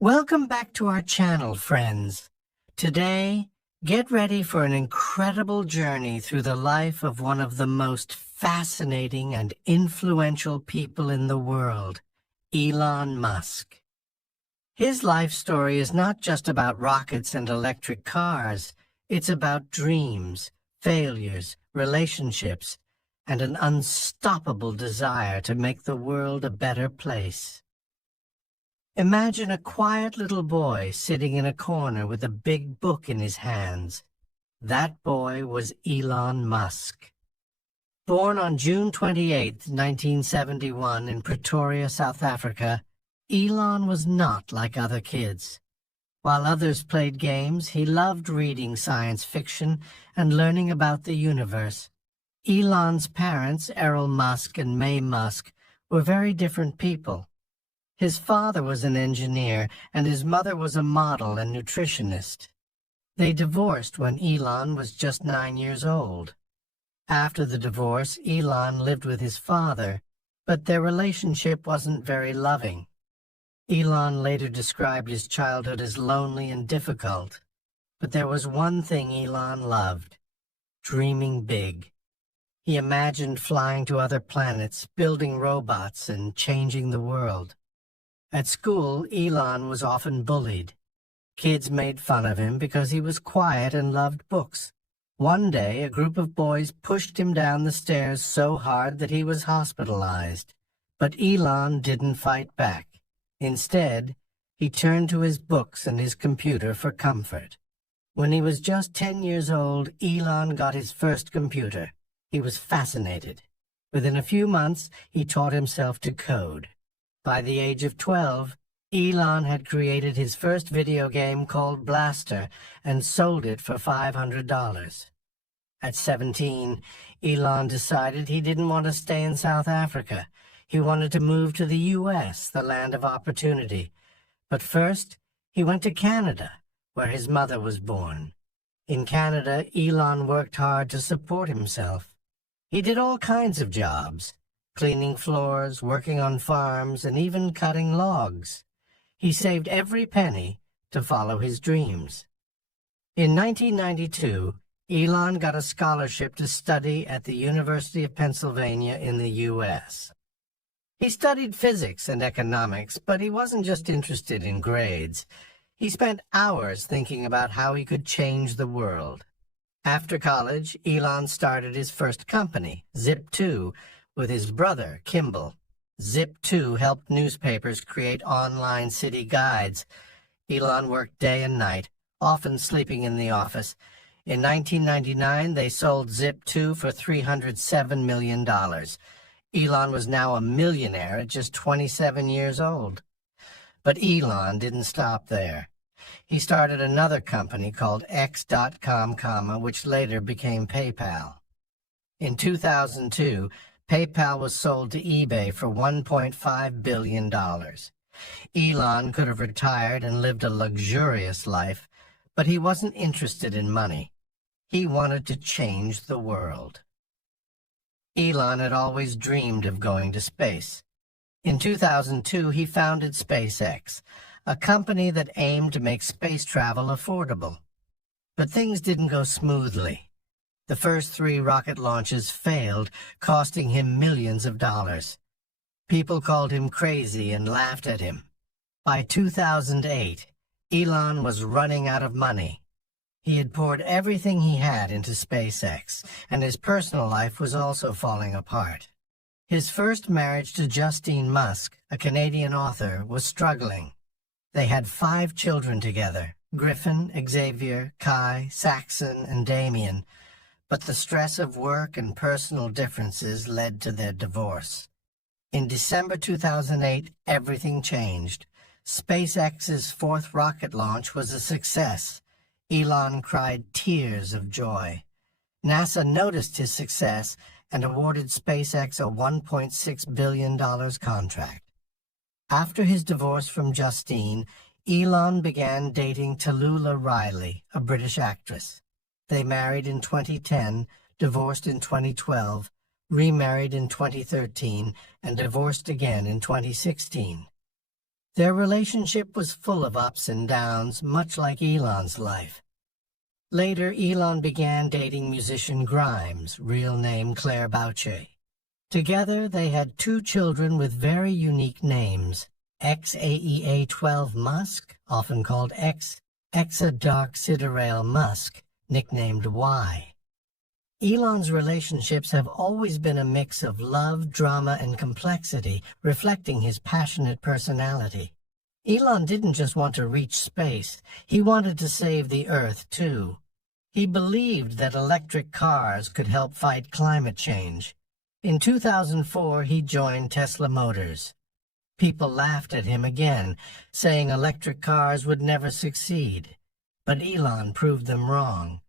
Welcome back to our channel, friends. Today, get ready for an incredible journey through the life of one of the most fascinating and influential people in the world, Elon Musk. His life story is not just about rockets and electric cars. It's about dreams, failures, relationships, and an unstoppable desire to make the world a better place. Imagine a quiet little boy sitting in a corner with a big book in his hands. That boy was Elon Musk. Born on June 28, 1971 in Pretoria, South Africa, Elon was not like other kids. While others played games, he loved reading science fiction and learning about the universe. Elon's parents, Errol Musk and May Musk, were very different people. His father was an engineer, and his mother was a model and nutritionist. They divorced when Elon was just 9 years old. After the divorce, Elon lived with his father, but their relationship wasn't very loving. Elon later described his childhood as lonely and difficult. But there was one thing Elon loved: dreaming big. He imagined flying to other planets, building robots, and changing the world. At school, Elon was often bullied. Kids made fun of him because he was quiet and loved books. One day, a group of boys pushed him down the stairs so hard that he was hospitalized. But Elon didn't fight back. Instead, he turned to his books and his computer for comfort. When he was just 10 years old, Elon got his first computer. He was fascinated. Within a few months, he taught himself to code. By the age of 12, Elon had created his first video game called Blaster and sold it for $500. At 17, Elon decided he didn't want to stay in South Africa. He wanted to move to the U.S., the land of opportunity. But first, he went to Canada, where his mother was born. In Canada, Elon worked hard to support himself. He did all kinds of jobs: cleaning floors, working on farms, and even cutting logs. He saved every penny to follow his dreams. In 1992, Elon got a scholarship to study at the University of Pennsylvania in the U.S. He studied physics and economics, but he wasn't just interested in grades. He spent hours thinking about how he could change the world. After college, Elon started his first company, Zip2, with his brother, Kimball. Zip2 helped newspapers create online city guides. Elon worked day and night, often sleeping in the office. In 1999, they sold Zip2 for $307 million. Elon was now a millionaire at just 27 years old. But Elon didn't stop there. He started another company called X.com, which later became PayPal. In 2002, PayPal was sold to eBay for $1.5 billion. Elon could have retired and lived a luxurious life, but he wasn't interested in money. He wanted to change the world. Elon had always dreamed of going to space. In 2002, he founded SpaceX, a company that aimed to make space travel affordable. But things didn't go smoothly. The first 3 rocket launches failed, costing him millions of dollars. People called him crazy and laughed at him. By 2008, Elon was running out of money. He had poured everything he had into SpaceX, and his personal life was also falling apart. His first marriage to Justine Musk, a Canadian author, was struggling. They had 5 children together: Griffin, Xavier, Kai, Saxon, and Damien. But the stress of work and personal differences led to their divorce. In December 2008, everything changed. SpaceX's 4th rocket launch was a success. Elon cried tears of joy. NASA noticed his success and awarded SpaceX a $1.6 billion contract. After his divorce from Justine, Elon began dating Tallulah Riley, a British actress. They married in 2010, divorced in 2012, remarried in 2013, and divorced again in 2016. Their relationship was full of ups and downs, much like Elon's life. Later, Elon began dating musician Grimes, real name Claire Boucher. Together, they had 2 children with very unique names, XAEA-12 Musk, often called X, Exa-Dark-Sidereal Musk, nicknamed Y. Elon's relationships have always been a mix of love, drama, and complexity, reflecting his passionate personality. Elon didn't just want to reach space, he wanted to save the Earth, too. He believed that electric cars could help fight climate change. In 2004, he joined Tesla Motors. People laughed at him again, saying electric cars would never succeed. But Elon proved them wrong.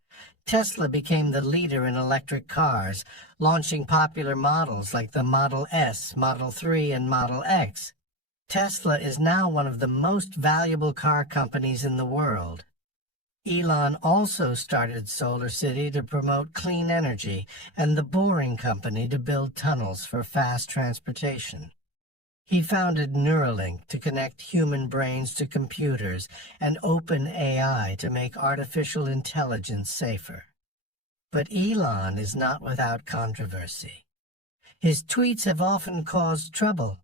Tesla became the leader in electric cars, launching popular models like the Model S, Model 3, and Model X. Tesla is now one of the most valuable car companies in the world. Elon also started SolarCity to promote clean energy and the Boring Company to build tunnels for fast transportation. He founded Neuralink to connect human brains to computers and OpenAI to make artificial intelligence safer. But Elon is not without controversy. His tweets have often caused trouble,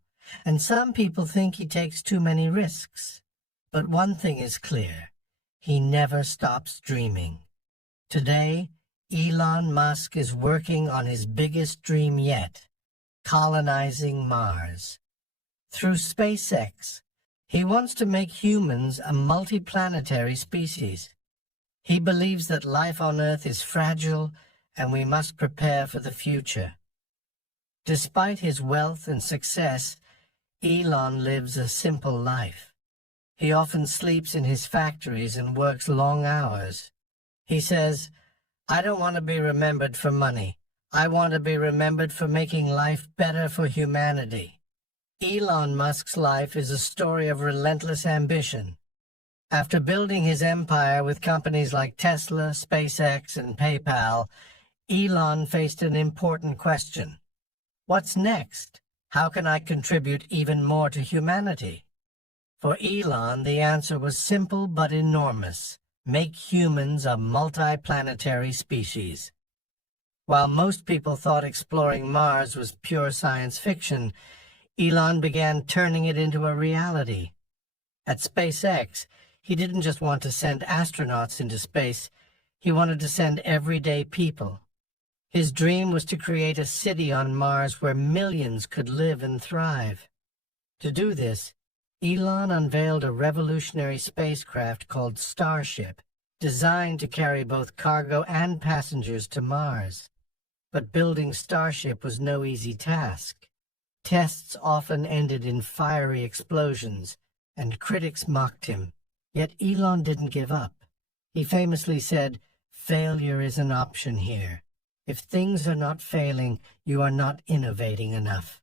and some people think he takes too many risks. But one thing is clear. He never stops dreaming. Today, Elon Musk is working on his biggest dream yet, colonizing Mars. Through SpaceX, he wants to make humans a multiplanetary species. He believes that life on Earth is fragile and we must prepare for the future. Despite his wealth and success, Elon lives a simple life. He often sleeps in his factories and works long hours. He says, "I don't want to be remembered for money. I want to be remembered for making life better for humanity." Elon Musk's life is a story of relentless ambition. After building his empire with companies like Tesla, SpaceX, and PayPal, Elon faced an important question. What's next? How can I contribute even more to humanity? For Elon, the answer was simple but enormous. Make humans a multiplanetary species. While most people thought exploring Mars was pure science fiction, Elon began turning it into a reality. At SpaceX, he didn't just want to send astronauts into space, he wanted to send everyday people. His dream was to create a city on Mars where millions could live and thrive. To do this, Elon unveiled a revolutionary spacecraft called Starship, designed to carry both cargo and passengers to Mars. But building Starship was no easy task. Tests often ended in fiery explosions, and critics mocked him. Yet Elon didn't give up. He famously said, "Failure is an option here. If things are not failing, you are not innovating enough."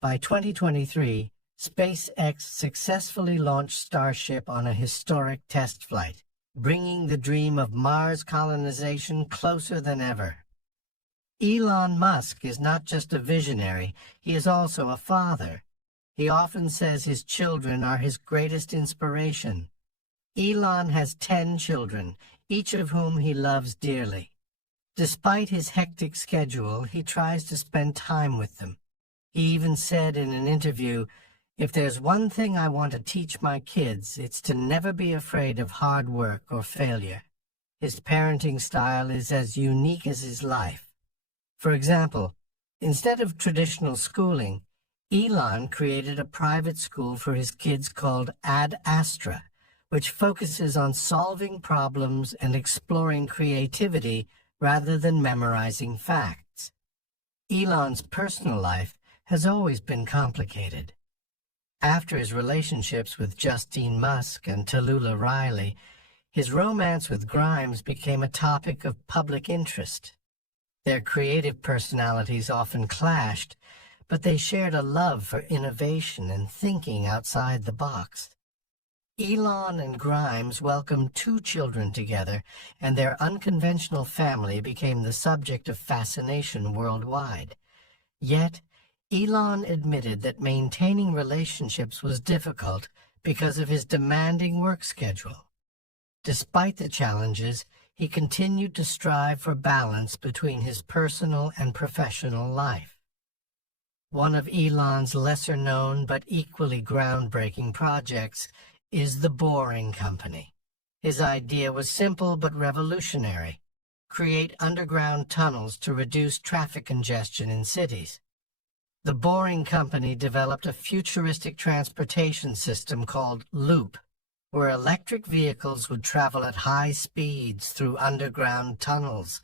By 2023, SpaceX successfully launched Starship on a historic test flight, bringing the dream of Mars colonization closer than ever. Elon Musk is not just a visionary, he is also a father. He often says his children are his greatest inspiration. Elon has 10 children, each of whom he loves dearly. Despite his hectic schedule, he tries to spend time with them. He even said in an interview, "If there's one thing I want to teach my kids, it's to never be afraid of hard work or failure." His parenting style is as unique as his life. For example, instead of traditional schooling, Elon created a private school for his kids called Ad Astra, which focuses on solving problems and exploring creativity rather than memorizing facts. Elon's personal life has always been complicated. After his relationships with Justine Musk and Tallulah Riley, his romance with Grimes became a topic of public interest. Their creative personalities often clashed, but they shared a love for innovation and thinking outside the box. Elon and Grimes welcomed 2 children together, and their unconventional family became the subject of fascination worldwide. Yet, Elon admitted that maintaining relationships was difficult because of his demanding work schedule. Despite the challenges, he continued to strive for balance between his personal and professional life. One of Elon's lesser-known but equally groundbreaking projects is the Boring Company. His idea was simple but revolutionary: create underground tunnels to reduce traffic congestion in cities. The Boring Company developed a futuristic transportation system called Loop, where electric vehicles would travel at high speeds through underground tunnels.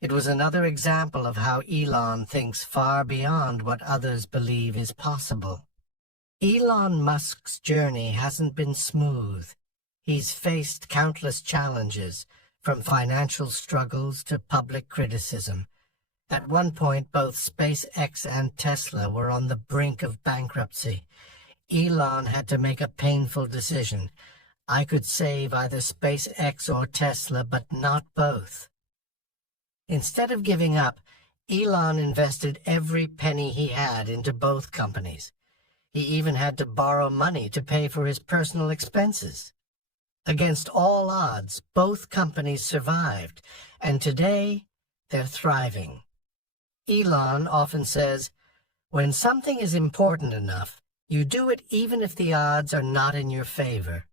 It was another example of how Elon thinks far beyond what others believe is possible. Elon Musk's journey hasn't been smooth. He's faced countless challenges, from financial struggles to public criticism. At one point, both SpaceX and Tesla were on the brink of bankruptcy. Elon had to make a painful decision. I could save either SpaceX or Tesla, but not both. Instead of giving up, Elon invested every penny he had into both companies. He even had to borrow money to pay for his personal expenses. Against all odds, both companies survived, and today they're thriving. Elon often says, "When something is important enough, you do it even if the odds are not in your favor."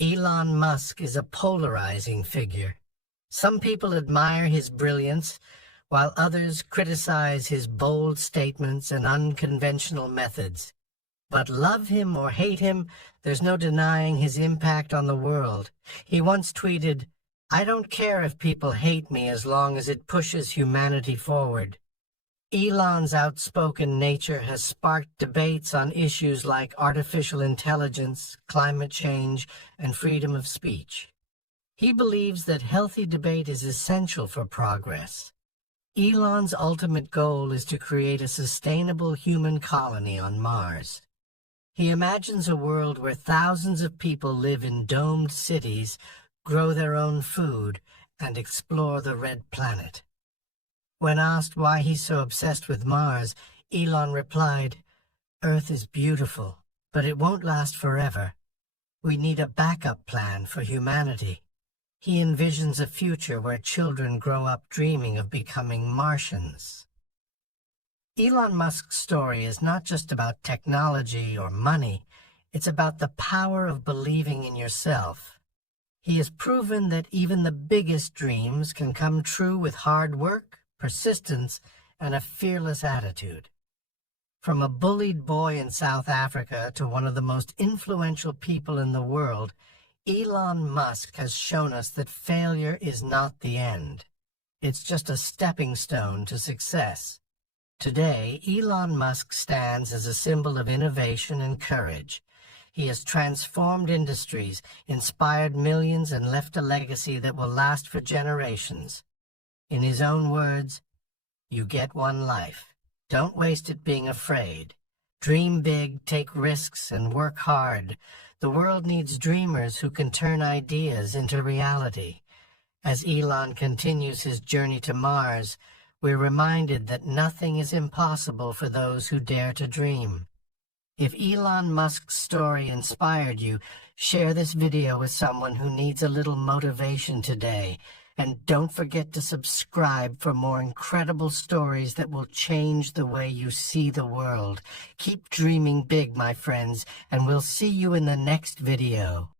Elon Musk is a polarizing figure. Some people admire his brilliance, while others criticize his bold statements and unconventional methods. But love him or hate him, there's no denying his impact on the world. He once tweeted, "I don't care if people hate me as long as it pushes humanity forward." Elon's outspoken nature has sparked debates on issues like artificial intelligence, climate change, and freedom of speech. He believes that healthy debate is essential for progress. Elon's ultimate goal is to create a sustainable human colony on Mars. He imagines a world where thousands of people live in domed cities, grow their own food, and explore the red planet. When asked why he's so obsessed with Mars, Elon replied, "Earth is beautiful, but it won't last forever. We need a backup plan for humanity." He envisions a future where children grow up dreaming of becoming Martians. Elon Musk's story is not just about technology or money. It's about the power of believing in yourself. He has proven that even the biggest dreams can come true with hard work, persistence, and a fearless attitude. From a bullied boy in South Africa to one of the most influential people in the world, Elon Musk has shown us that failure is not the end. It's just a stepping stone to success. Today, Elon Musk stands as a symbol of innovation and courage. He has transformed industries, inspired millions, and left a legacy that will last for generations. In his own words, "You get one life. Don't waste it being afraid. Dream big, take risks, and work hard. The world needs dreamers who can turn ideas into reality." As Elon continues his journey to Mars, we're reminded that nothing is impossible for those who dare to dream. If Elon Musk's story inspired you, share this video with someone who needs a little motivation today. And don't forget to subscribe for more incredible stories that will change the way you see the world. Keep dreaming big, my friends, and we'll see you in the next video.